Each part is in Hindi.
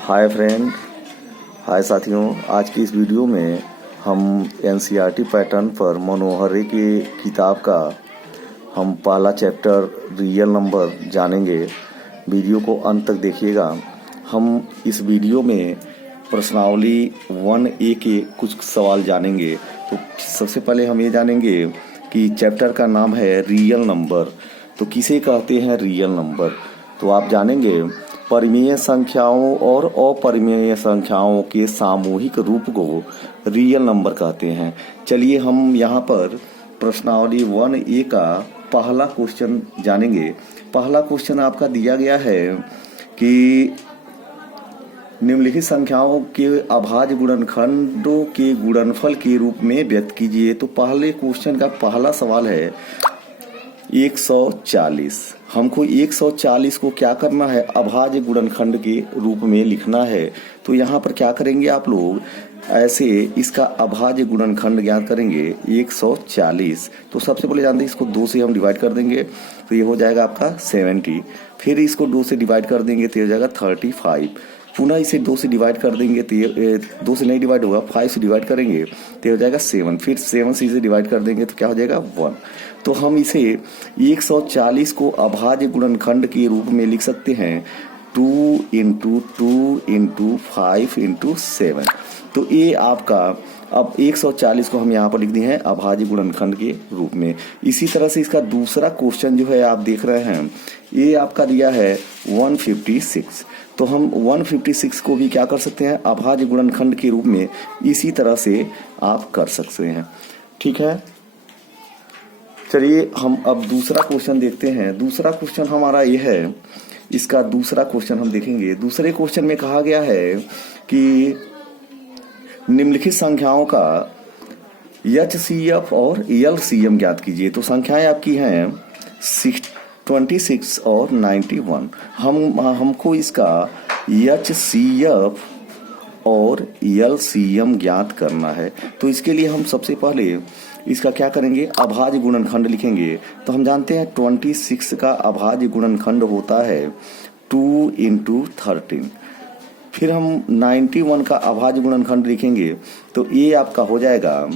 हाय फ्रेंड, हाय साथियों। आज की इस वीडियो में हम एनसीईआरटी पैटर्न पर मनोहरी की किताब का हम पहला चैप्टर रियल नंबर जानेंगे। वीडियो को अंत तक देखिएगा। हम इस वीडियो में प्रश्नावली 1A के कुछ सवाल जानेंगे। तो सबसे पहले हम ये जानेंगे कि चैप्टर का नाम है रियल नंबर। तो किसे कहते हैं रियल नंबर? तो आप जानेंगे परिमेय संख्याओं और अपरिमेय संख्याओं के सामूहिक रूप को रियल नंबर कहते हैं। चलिए हम यहाँ पर प्रश्नावली 1A का पहला क्वेश्चन जानेंगे। पहला क्वेश्चन आपका दिया गया है कि निम्नलिखित संख्याओं के अभाज्य गुणनखंडों के गुणनफल के रूप में व्यक्त कीजिए। तो पहले क्वेश्चन का पहला सवाल है 140। हमको 140 को क्या करना है? अभाज्य गुणनखंड के रूप में लिखना है। तो यहाँ पर क्या करेंगे आप लोग? ऐसे इसका अभाज्य गुणनखंड ज्ञात करेंगे 140। तो सबसे पहले जानते हैं इसको 2 से हम डिवाइड कर देंगे तो ये हो जाएगा आपका 70। फिर इसको 2 से डिवाइड कर देंगे तो ये हो जाएगा 35। पुनः इसे 2 से डिवाइड कर देंगे तो 2 से नहीं डिवाइड होगा, 5 से डिवाइड करेंगे तो हो जाएगा 7। फिर 7 से इसे डिवाइड कर देंगे तो क्या हो जाएगा 1। तो हम इसे 140 को अभाज्य गुणनखंड के रूप में लिख सकते हैं 2 × 2 × 5 × 7। तो ये आपका अब 140 को हम यहाँ पर लिख दिए हैं अभाज्य गुणनखंड के रूप में। इसी तरह से इसका दूसरा क्वेश्चन जो है आप देख रहे हैं, ये आपका दिया है 156। तो हम 156 को भी क्या कर सकते हैं? अभाज्य गुणनखंड के रूप में इसी तरह से आप कर सकते हैं। ठीक है, चलिए हम अब दूसरा क्वेश्चन देखते हैं। दूसरा क्वेश्चन हमारा ये है, इसका दूसरा क्वेश्चन हम देखेंगे। दूसरे क्वेश्चन में कहा गया है कि निम्नलिखित संख्याओं का HCF और LCM ज्ञात कीजिए। तो संख्याएं आपकी हैं 26 और 91। हमको इसका HCF और LCM ज्ञात करना है। तो इसके लिए हम सबसे पहले इसका क्या करेंगे? अभाज्य गुणनखंड लिखेंगे। तो हम जानते हैं 26 का अभाज्य गुणनखंड होता है 2 × 13। फिर हम 91 का अभाज्य गुणनखंड लिखेंगे तो ये आपका हो जाएगा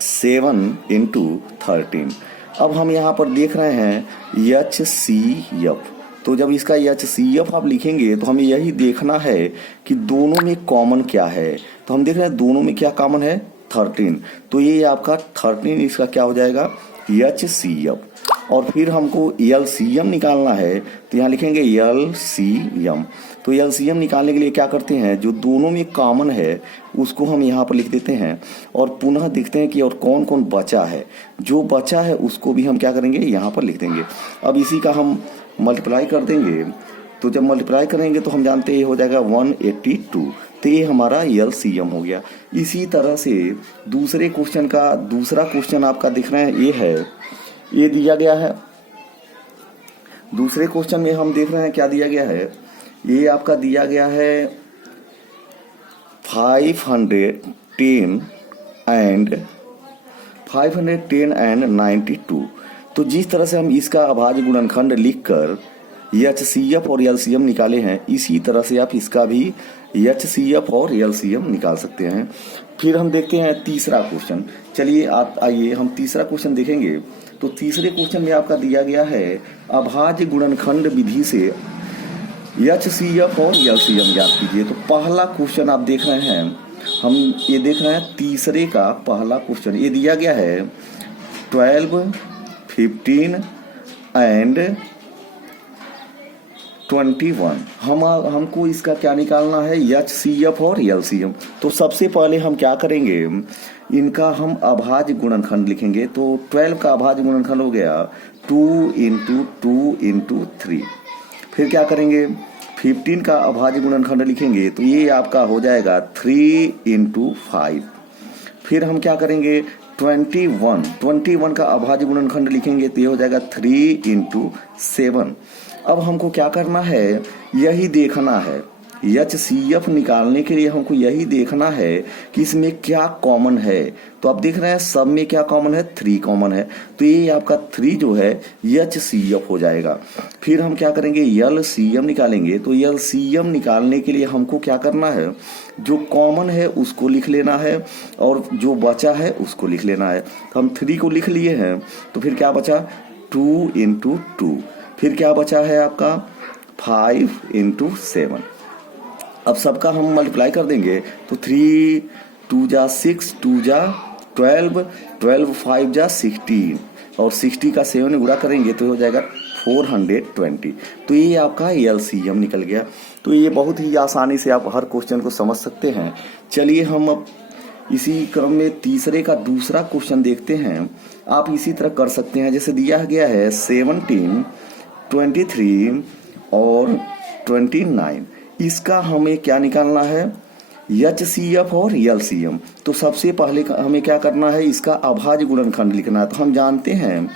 7 × 13। अब हम यहाँ पर देख रहे हैं HCF। तो जब इसका HCF आप लिखेंगे तो हमें यही देखना है कि दोनों में कॉमन क्या है। तो हम देख रहे हैं दोनों में क्या कॉमन है? 13। तो ये आपका 13 इसका क्या हो जाएगा? HCF। और फिर हमको LCM निकालना है तो यहाँ लिखेंगे LCM। तो LCM निकालने के लिए क्या करते हैं? जो दोनों में कॉमन है उसको हम यहाँ पर लिख देते हैं और पुनः देखते हैं कि और कौन कौन बचा है। जो बचा है उसको भी हम क्या करेंगे? यहाँ पर लिख देंगे। अब इसी का हम मल्टीप्लाई कर देंगे। तो जब मल्टीप्लाई करेंगे तो हम जानते हैं ये हो जाएगा 182। तो ये हमारा LCM हो गया। इसी तरह से दूसरे क्वेश्चन का दूसरा क्वेश्चन आपका दिख रहे हैं, ये है, ये दिया गया है। दूसरे क्वेश्चन में हम देख रहे हैं क्या दिया गया है? ये आपका दिया गया है 510 एंड 92। तो जिस तरह से हम इसका अभाज्य गुणनखंड लिखकर HCF और LCM निकाले हैं, इसी तरह से आप इसका भी HCF और LCM निकाल सकते हैं। फिर हम देखते हैं तीसरा क्वेश्चन। चलिए आप आइए हम तीसरा क्वेश्चन देखेंगे। तो तीसरे क्वेश्चन में आपका दिया गया है अभाज्य गुणनखंड विधि से HCF और LCM ज्ञात कीजिए। तो पहला क्वेश्चन आप देख रहे हैं, हम ये देख रहे हैं तीसरे का पहला क्वेश्चन। ये दिया गया है 12, 15 एंड 21। हमको इसका क्या निकालना है? HCF और LCM। तो सबसे पहले हम क्या करेंगे? इनका हम अभाज्य गुणनखंड लिखेंगे। तो 12 का अभाज्य गुणनखंड हो गया 2 × 2 × 3। फिर क्या करेंगे? 15 का अभाज्य गुणनखंड लिखेंगे तो ये आपका हो जाएगा 3 × 5। फिर हम क्या करेंगे? 21 का अभाज्य गुणनखंड लिखेंगे तो ये हो जाएगा 3 × 7। अब हमको क्या करना है? यही देखना है, HCF निकालने के लिए हमको यही देखना है कि इसमें क्या कॉमन है। तो आप देख रहे हैं सब में क्या कॉमन है, 3 कॉमन है, तो ये आपका 3 जो है HCF हो जाएगा। फिर हम क्या करेंगे, LCM निकालेंगे। तो LCM निकालने के लिए हमको क्या करना है, जो कॉमन है उसको लिख लेना है और जो बचा है उसको लिख लेना है। तो हम 3 को लिख लिए हैं, तो फिर क्या बचा, 2 × 2। फिर क्या बचा है आपका 5 × 7। अब सबका हम मल्टीप्लाई कर देंगे तो 3 2 जा 6, 2 जा 12, 12 5 जा 16 और 60 का 7 गुणा करेंगे तो हो जाएगा 420। तो ये आपका LCM निकल गया। तो ये बहुत ही आसानी से आप हर क्वेश्चन को समझ सकते हैं। चलिए हम अब इसी क्रम में तीसरे का दूसरा क्वेश्चन देखते हैं। आप इसी तरह कर सकते हैं, जैसे दिया गया है 17, 23 और 29। इसका हमें क्या निकालना है, HCF और LCM। तो सबसे पहले हमें क्या करना है, इसका अभाज्य गुणनखंड लिखना है। तो हम जानते हैं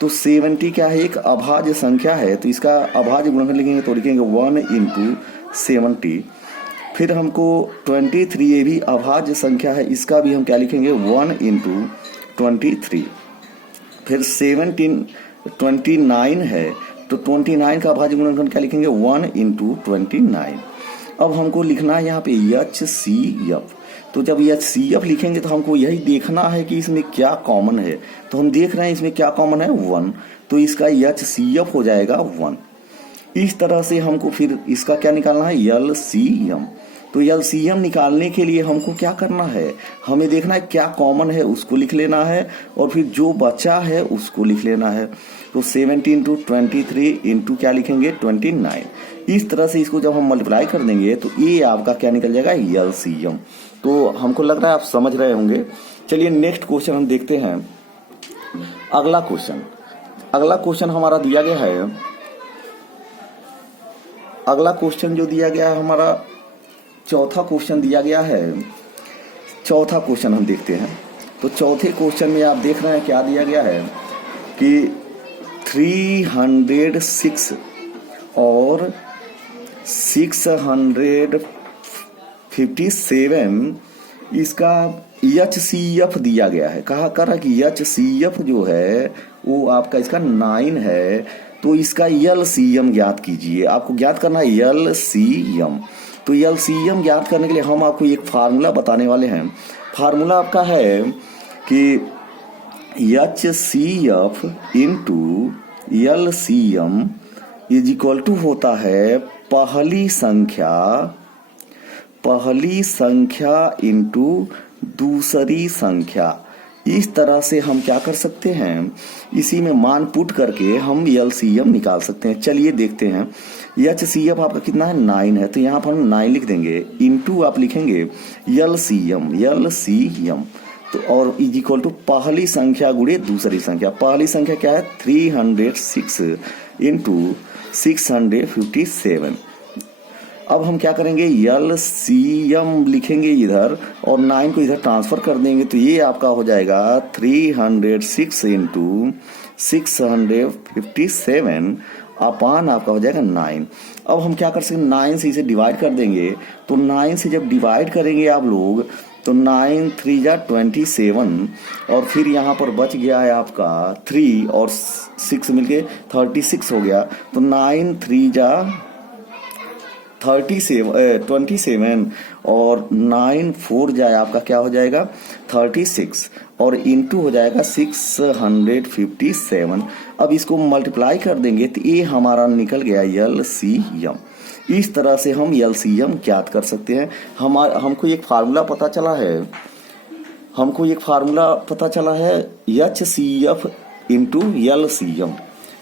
तो 70 क्या है, एक अभाज्य संख्या है, तो इसका अभाज्य गुणनखंड लिखेंगे तो लिखेंगे 1 × 70। फिर हमको 23 ये भी अभाज्य संख्या है, इसका भी हम क्या लिखेंगे 1 × 23। फिर 29 है, तो 29 का अभाज्य गुणनखंड क्या लिखेंगे 1 × 29। अब हमको लिखना है यहाँ पे HCF। तो जब HCF लिखेंगे तो हमको यही देखना है कि इसमें क्या कॉमन है। तो हम देख रहे हैं इसमें क्या कॉमन है 1, तो इसका HCF हो जाएगा 1। इस तरह से हमको फिर इसका क्या निकालना है LCM। तो LCM निकालने के लिए हमको क्या करना है, हमें देखना है क्या कॉमन है उसको लिख लेना है और फिर जो बचा है उसको लिख लेना है। तो 17 × 23 × क्या लिखेंगे 29। इस तरह से इसको जब हम मल्टीप्लाई कर देंगे तो ये आपका क्या निकल जाएगा LCM। तो हमको लग रहा है आप समझ रहे होंगे। चलिए नेक्स्ट क्वेश्चन हम देखते हैं। अगला क्वेश्चन हमारा दिया गया है, अगला क्वेश्चन जो दिया गया है हमारा चौथा क्वेश्चन दिया गया है। चौथा क्वेश्चन हम देखते हैं। तो चौथे क्वेश्चन में आप देख रहे हैं क्या दिया गया है कि 306 और 657 इसका HCF दिया गया है। कहा कर रहा कि HCF जो है वो आपका इसका 9 है, तो इसका LCM ज्ञात कीजिए। आपको ज्ञात करना है LCM। तो LCM ज्ञात करने के लिए हम आपको एक फार्मूला बताने वाले हैं। फार्मूला आपका है कि HCF × LCM = होता है पहली संख्या × दूसरी संख्या। इस तरह से हम क्या कर सकते हैं, इसी में मान पुट करके हम LCM निकाल सकते हैं। चलिए देखते हैं। HCF आपका कितना है 9 है, तो यहाँ पर हम 9 लिख देंगे, इनटू आप लिखेंगे LCM। तो और = पहली संख्या गुणे दूसरी संख्या। पहली संख्या क्या है 306 × 657। अब हम क्या करेंगे LCM लिखेंगे इधर और 9 को इधर ट्रांसफर कर देंगे, तो ये आपका हो जाएगा 306 × 657 अपान आपका हो जाएगा 9। अब हम क्या कर सकते हैं 9 से इसे डिवाइड कर देंगे। तो 9 से जब डिवाइड करेंगे आप लोग तो 9 3 जा 27 और फिर यहाँ पर बच गया है आपका 3 और 6 मिलके 36 हो गया। तो 9 3 जा 27 और 9 4 जाए आपका क्या हो जाएगा 36 और इंटू हो जाएगा 657। अब इसको मल्टीप्लाई कर देंगे तो ये हमारा निकल गया LCM। इस तरह से हम LCM ज्ञात कर सकते हैं। हमको एक फार्मूला पता चला है HCF × LCM।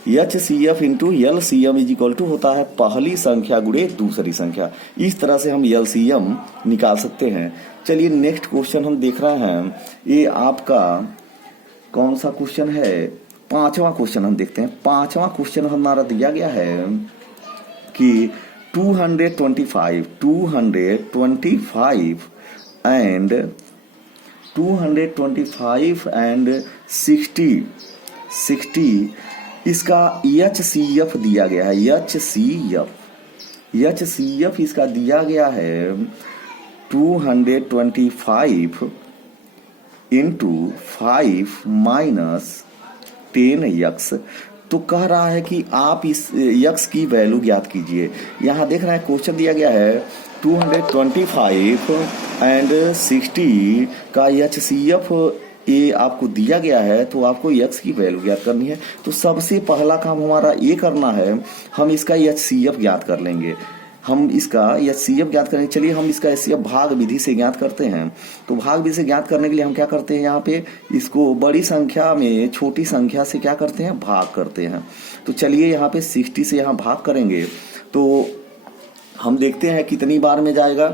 HCF × LCM = होता है पहली संख्या गुणे दूसरी संख्या। इस तरह से हम LCM निकाल सकते हैं। चलिए नेक्स्ट क्वेश्चन हम देख रहे हैं। ये आपका कौन सा क्वेश्चन है, 5वां क्वेश्चन हम देखते हैं। 5वां क्वेश्चन हमारा दिया गया है कि 225 and 60 इसका HCF दिया गया है। HCF HCF इसका दिया गया है 225 इंटू 5 माइनस 10x। तो कह रहा है कि आप इस x की वैल्यू ज्ञात कीजिए। यहाँ देख रहे हैं क्वेश्चन दिया गया है 225 एंड 60 का HCF ये आपको दिया गया है, तो आपको x की वैल्यू ज्ञात करनी है। तो सबसे पहला काम हमारा ये करना है, हम इसका HCF ज्ञात कर लेंगे। हम इसका HCF ज्ञात करेंगे। चलिए हम इसका HCF भाग विधि से ज्ञात करते हैं। तो भाग विधि से ज्ञात करने के लिए हम क्या करते हैं, यहाँ पे इसको बड़ी संख्या में छोटी संख्या से क्या करते हैं, भाग करते हैं। तो चलिए यहाँ पे 60 से यहाँ भाग करेंगे तो हम देखते हैं कितनी बार में जाएगा।